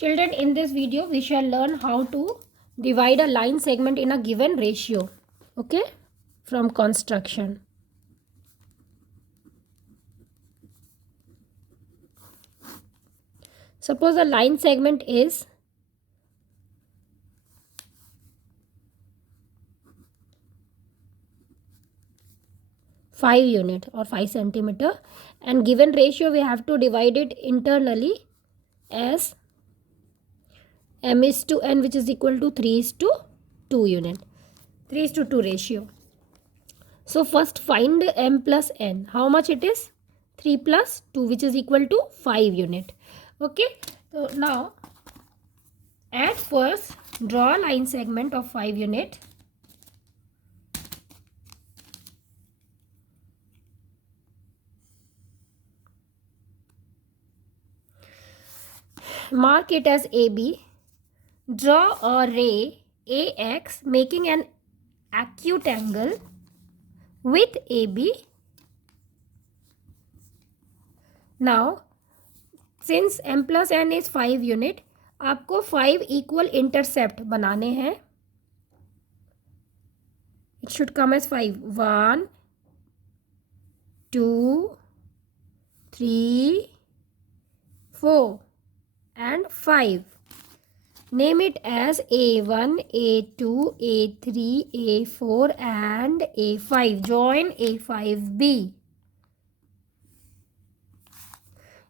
Children, in this video we shall learn how to divide a line segment in a given ratio. Okay, from construction. Suppose a line segment is 5 unit or 5 centimeter, and given ratio we have to divide it internally as m is to n, which is equal to 3 is to 2 unit, 3 is to 2 ratio. So first find m plus n. How much it is? 3 plus 2, which is equal to 5 unit. Okay, so now at first draw a line segment of 5 unit. Mark it as AB. Draw a ray AX making an acute angle with AB. Now since m plus n is 5 unit, आपको 5 equal intercept बनाने हैं. It should come as 5. 1, 2, 3, 4 and 5. Name it as A1, A2, A3, A4 and A5. Join A5B.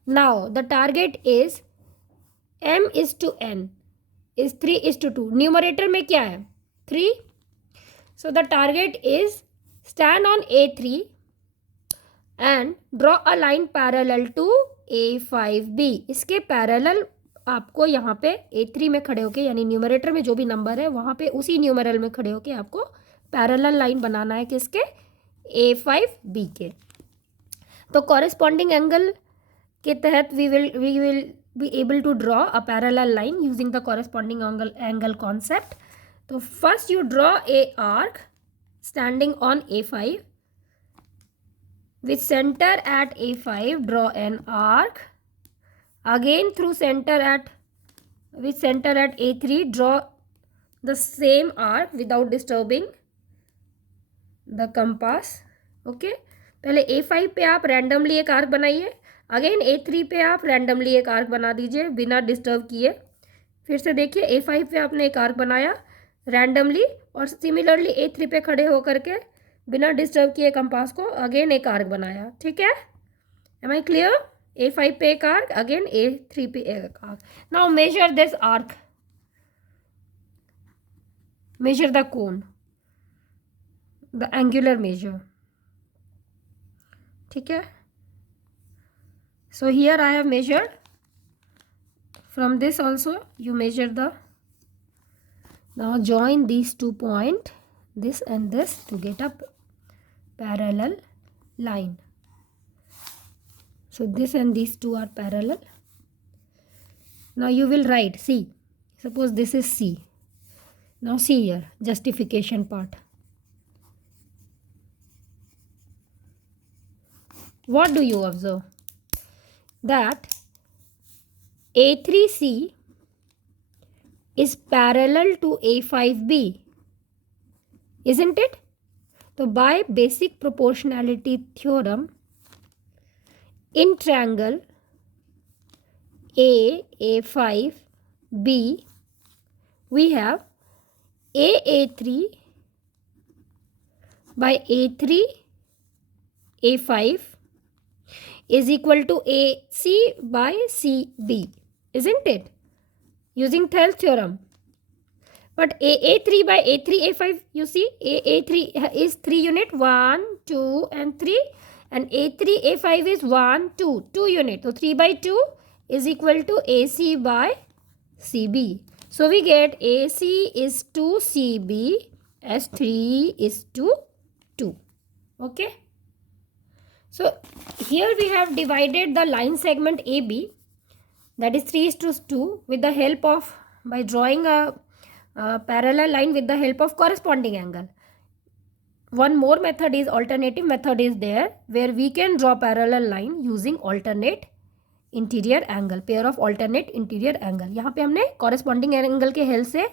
Now the target is m is to n is 3 is to 2. Numerator में क्या है? 3. So the target is stand on A3 and draw a line parallel to A5B. इसके parallel आपको यहाँ पे A3 में खड़े होके, यानी न्यूमरेटर में जो भी नंबर है वहाँ पे उसी न्यूमरल में खड़े होके आपको पैरेलल लाइन बनाना है किसके? A5B के. तो कॉरेस्पॉन्डिंग एंगल के तहत we will be able to draw a parallel line using the corresponding angle concept. तो first you draw a arc standing on A5. With center at A5, draw an arc. Again through with center at A3, draw the same arc without disturbing the compass. Okay, पहले A5 पे आप randomly एक arc बनाइए. Again A3 पे आप randomly एक arc बना दीजिए बिना डिस्टर्ब किए. फिर से देखिए A5 पे आपने एक arc बनाया randomly और सिमिलरली A3 पे खड़े होकर के बिना डिस्टर्ब किए कंपास को अगेन एक आर्क बनाया. ठीक है, एम आई क्लियर? A5 पे एक आर्क, अगेन A3 पे एक arc. Now measure this arc, measure the cone, the angular measure. ठीक है, so here I have measured. From this also you measure the. Now join these 2 points, this and this, to get a parallel line. So this and these two are parallel. Now you will write C. Suppose this is C. Now see here, justification part. What do you observe? That A3C is parallel to A5B, isn't it? So by basic proportionality theorem, in triangle A5, B, we have A3 by A3, A5 is equal to AC by CB, isn't it? Using Thales theorem. But A3 by A3, A5, you see A3 is 3 unit, 1, 2 and 3, and A3, A5 is 1, 2, 2 unit. So 3 by 2 is equal to AC by CB. So we get AC is to CB as 3 is to 2. Okay. So here we have divided the line segment AB, that is 3 is to 2, with the help of, by drawing a parallel line with the help of corresponding angle. One more method is alternative method is there, where we can draw parallel line using alternate interior angle, pair of alternate interior angle. यहाँ पे हमने corresponding angle के help से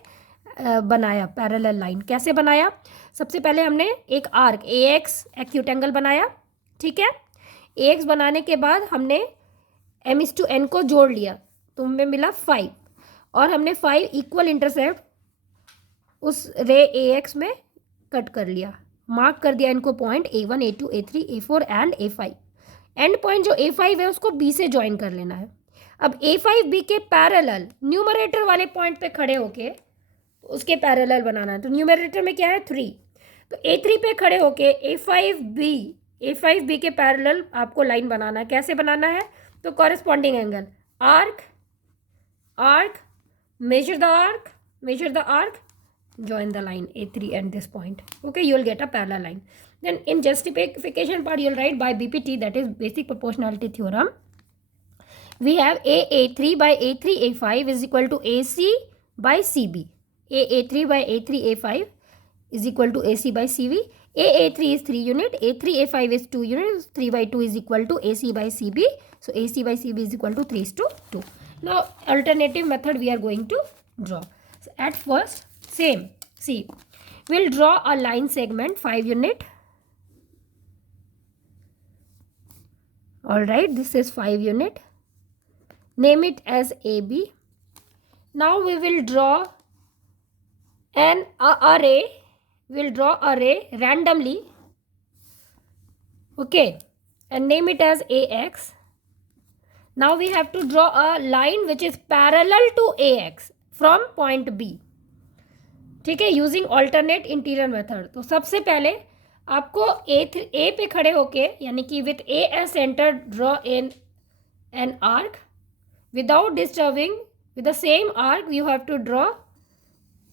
बनाया parallel line. कैसे बनाया? सबसे पहले हमने एक arc A x acute angle बनाया, ठीक है। ए एक्स बनाने के बाद हमने m/n को जोड़ लिया तो हमें मिला 5, और हमने 5 इक्वल इंटरसेप्ट उस रे ए एक्स में कट कर लिया, मार्क कर दिया इनको point A1 A2 A3 A4 and A5। And point जो A5 है उसको B से ज्वाइन कर लेना है। अब A5 B के पैरेलल न्यूमरेटर वाले पॉइंट पे खड़े होके उसके पैरेलल बनाना है। तो न्यूमरेटर में क्या है 3, तो A3 पे खड़े होके A5B के पैरेलल आपको लाइन बनाना है। कैसे बनाना है? तो corresponding angle arc measure the arc, join the line A3 and this point. Okay, you will get a parallel line. Then in justification part you will write by BPT, that is basic proportionality theorem. We have A3 by A3 A5 is equal to AC by CB. A3 by A3 A5 is equal to AC by CB. A3 is 3 unit, A3 A5 is 2 units, 3 by 2 is equal to AC by CB. So AC by CB is equal to 3:2. Now alternative method we are going to draw. So at first same, see, we'll draw a line segment 5 unit. All right, this is 5 unit. Name it as AB. Now we will draw an array. We'll draw array randomly. Okay, and name it as AX. Now we have to draw a line which is parallel to AX from point B. ठीक है, using alternate interior method. तो सबसे पहले आपको ए पे खड़े होके यानी कि with A as centre draw an arc without disturbing with the same arc. You have to draw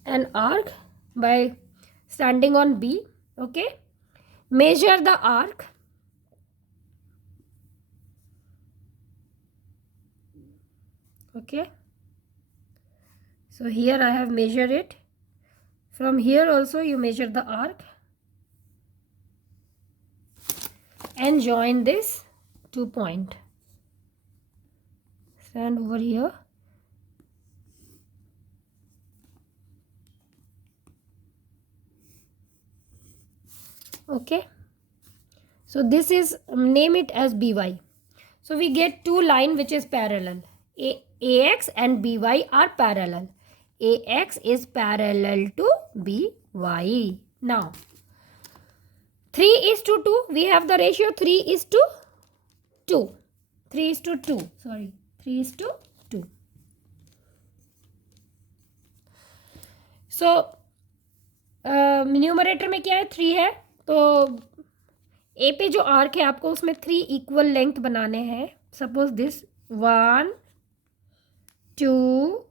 an arc by standing on B. Okay, measure the arc. Okay, so here I have measured it. From here also you measure the arc and join this 2 point. Stand over here. Okay, so this is name it as by. So we get two line which is parallel. AX and by are parallel. AX is parallel to by. Now 3:2, we have the ratio 3:2. 3:2, sorry, 3:2. So numerator में क्या है 3 है, तो ए पे जो arc है आपको उसमें 3 इक्वल लेंथ बनाने हैं। सपोज दिस 1 2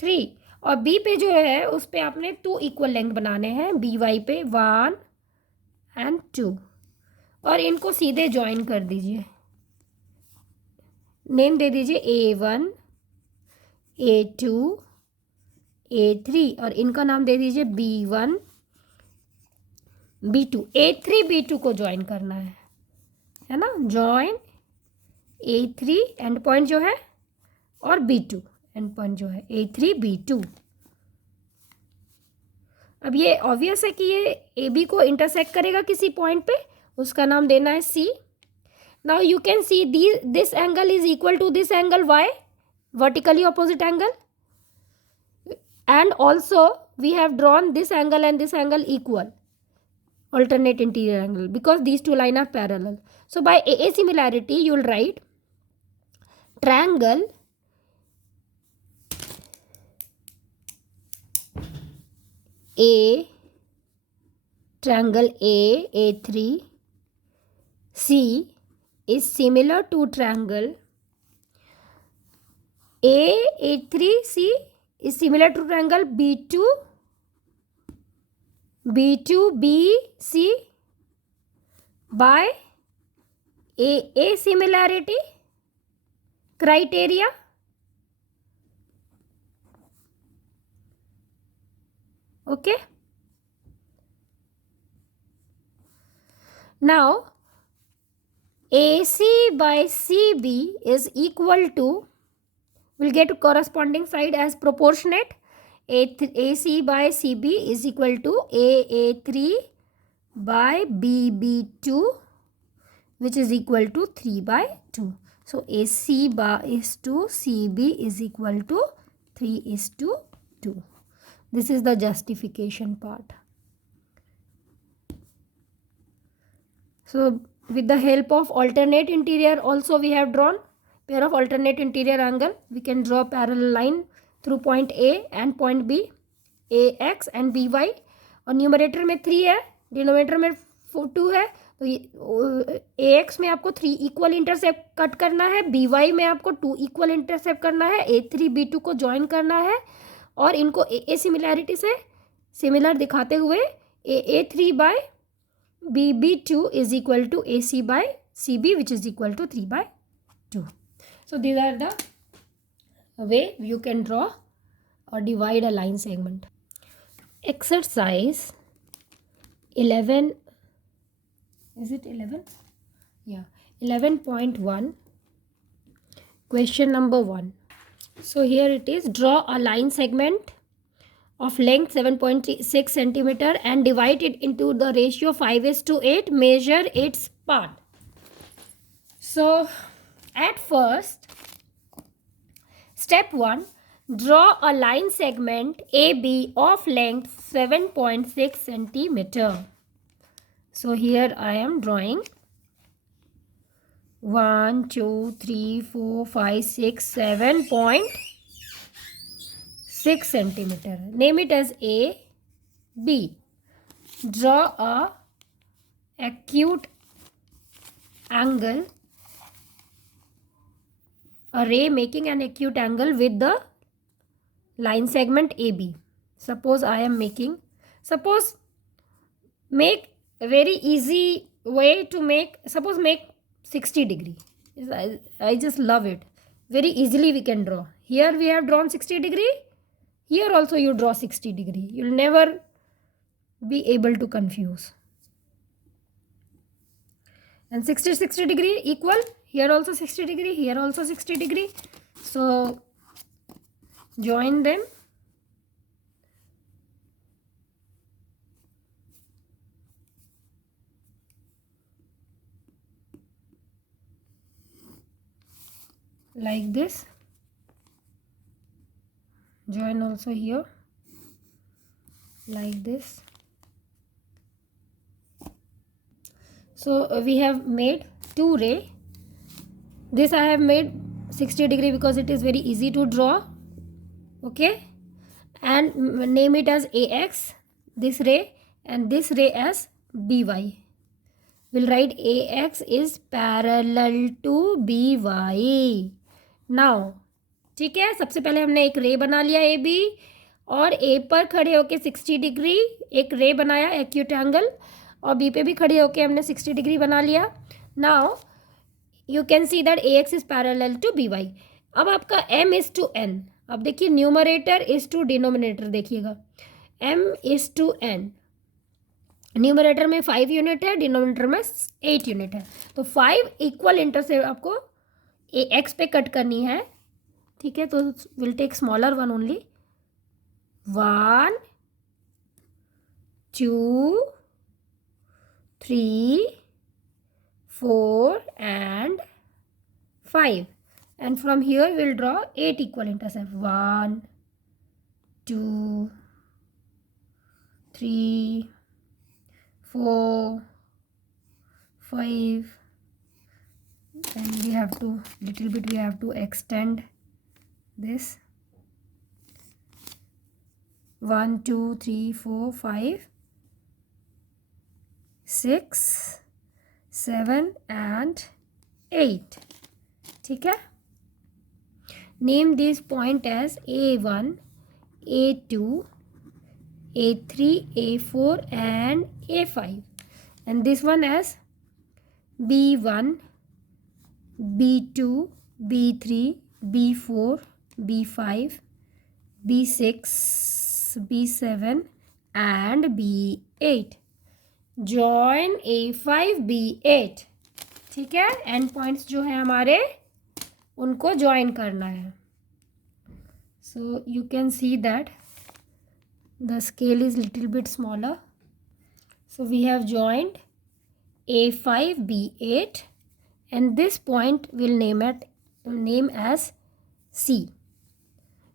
3, और बी पे जो है उस पे आपने 2 इक्वल लेंथ बनाने हैं। बी वाई पे 1 and 2, और इनको सीधे ज्वाइन कर दीजिए। नेम दे दीजिए A1 A2 A3, और इनका नाम दे दीजिए B1 B2। A3 B2 को ज्वाइन करना है ना, ज्वाइन A3 एंड पॉइंट जो है और B2 एंड पॉइंट जो है A3 B2। अब ये ऑब्वियस है कि ये AB को इंटरसेक्ट करेगा किसी पॉइंट पे, उसका नाम देना है C। Now you can see this angle is equal to this angle Y, vertically opposite angle, and also we have drawn this angle and this angle equal, alternate interior angle, because these two lines are parallel. So by AA similarity you will write triangle A3 C is similar to triangle A3 C is similar to triangle B2 BC by AA similarity criteria. Okay, now AC by CB is equal to, we'll get corresponding side as proportionate. AC by CB is equal to AA3 by BB2, which is equal to 3 by 2. So AC bar is to CB is equal to 3 is to 2. This is the justification part. So with the help of alternate interior also we have drawn pair of alternate interior angle. We can draw parallel line through point A and point B, AX and BY. और numerator में 3 है, denominator में 2 है, तो AX में आपको 3 equal intercept cut करना है, BY में आपको 2 इक्वल इंटरसेप्ट करना है, A3 B2 को ज्वाइन करना है और इनको AA सिमिलैरिटी से सिमिलर दिखाते हुए AA3 by BB2 is equal to AC by CB, which is equal to 3 by 2. So these are the way you can draw or divide a line segment. Exercise 11, is it 11? Yeah, 11.1, question number 1. So here it is, draw a line segment of length 7.6 centimeter and divide it into the ratio 5:8. Measure its part. So at first, step 1, draw a line segment AB of length 7.6 centimeter. So here I am drawing 1, 2, 3, 4, 5, 6, 7.6 centimeter. Name it as A, B. Draw a acute angle, a ray making an acute angle with the line segment AB. Suppose I am making, suppose make a very easy way to make, suppose make 60 degree. I just love it. Very easily we can draw. Here we have drawn 60 degree. Here also you draw 60 degree. You'll never be able to confuse. And 60 degree equal. Here also 60 degree. Here also 60 degree. So join them. Like this. Join also here like this. So we have made 2 ray. This I have made 60 degree because it is very easy to draw. Okay, and name it as AX, this ray, and this ray as BY. We'll write AX is parallel to BY. Now ठीक है, सबसे पहले हमने एक रे बना लिया A B और ए पर खड़े होके 60 डिग्री एक रे बनाया एक्यूट एंगल और बी पे भी खड़े होके हमने 60 डिग्री बना लिया. Now you can see that A X is parallel to B Y. अब आपका एम इज टू एन. अब देखिए न्यूमरेटर इज टू डिनोमिनेटर देखिएगा, M is to N. Numerator में 5 यूनिट है, डिनोमिनेटर में 8 यूनिट है, तो 5 इक्वल इंटरसेप्ट आपको ए एक्स पे कट करनी है. ठीक है, तो will take smaller one only. 1, 2, 3, 4 and 5, and from here we'll draw 8 equal intercept. 1, 2, 3, 4, 5, and we have to little bit we have to extend this. 1, 2, 3, 4, 5, 6, 7 and 8. ठीक है, name this point as A1, A2, A3, A4 and A5, and this one as B1, B2, B3, B4, B5, B6, B7 and B8. Join A5, B8. ठीक है, and points जो है हमारे उनको join करना है. So you can see that the scale is little bit smaller. So we have joined A5 B8 and this point will name as C.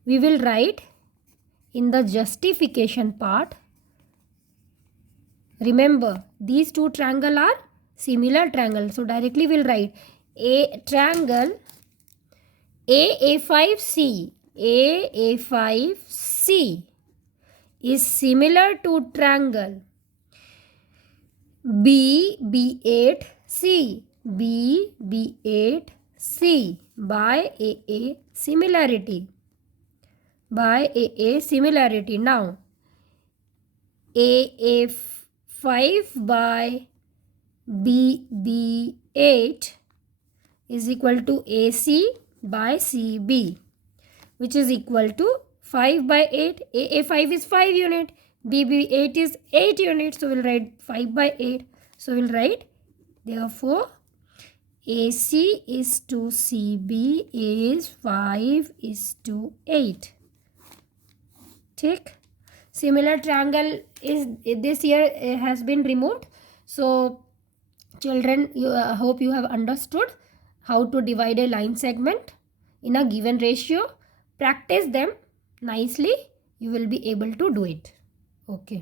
We will write in the justification part. Remember, these two triangles are similar triangles. So directly we'll write a triangle AA5C. AA5C is similar to triangle BB8C. BB8C by AA similarity. By AA similarity. Now AA5 by BB8 is equal to AC by CB, which is equal to 5 by 8. AA5 is 5 unit. BB8 is 8 units. So we'll write 5 by 8. So we'll write, therefore, AC is to CB is 5:8. Take. Similar triangle is this year has been removed. So children, I hope you have understood how to divide a line segment in a given ratio. Practice them nicely. You will be able to do it. Okay.